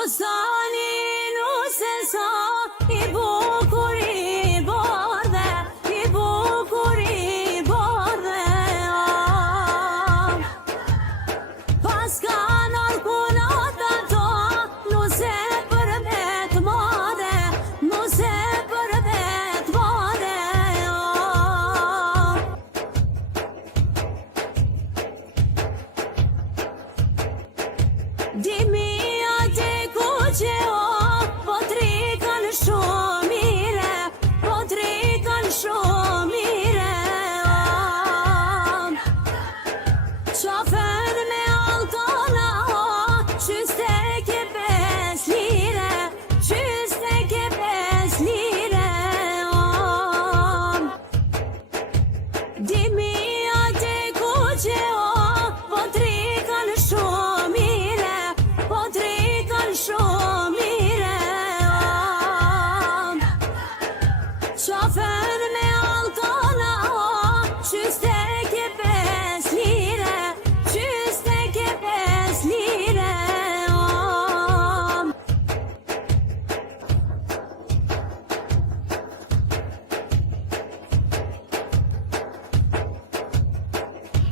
Bostani nuk se sa I bukur I bardhe I bukur I bardhe Pas ka narkunat ato Nuk se përbet madhe Nuk se përbet madhe Dimi që o, po trikan shumë mire, po trikan shumë mire Qafen me altona o, qyste ke 5 lire, qyste ke 5 lire Dimi ate ku që o, po trikan shumë mire, po trikan shumë Qafen me altona o, qyste ke 5 lire, qyste ke 5 lire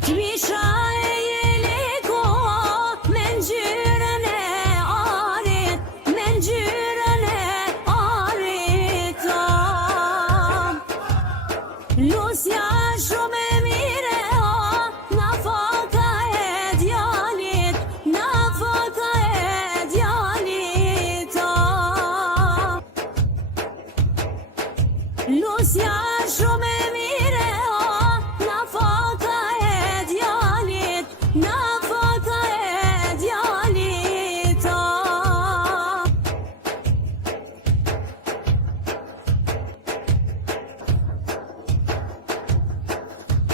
Kmisha e jeliko, me ngjyrën e arit, me ngjyrën e arit Lusja shumë e mire o, na foka e djalit, na foka e djalit Lusja shumë e mire o, na foka e djalit, na foka e djalit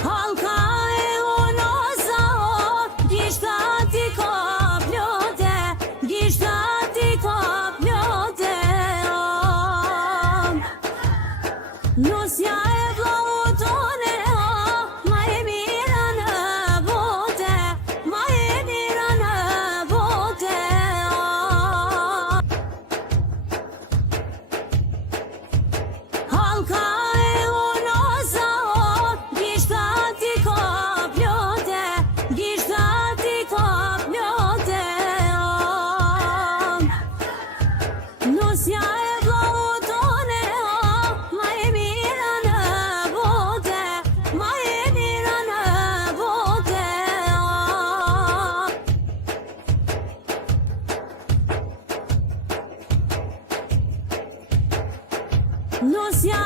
Halka e unoza o, gishta ti ka plote, gishta ti ka plote Nusja e vllautone o, ma e mira në bote, ma e mira në bote Halka e unoza o, gishta ti ka plote, gishta ti ka plote Nusja e vllautone o, ma e mira në bote, ma e mira në bote Nusja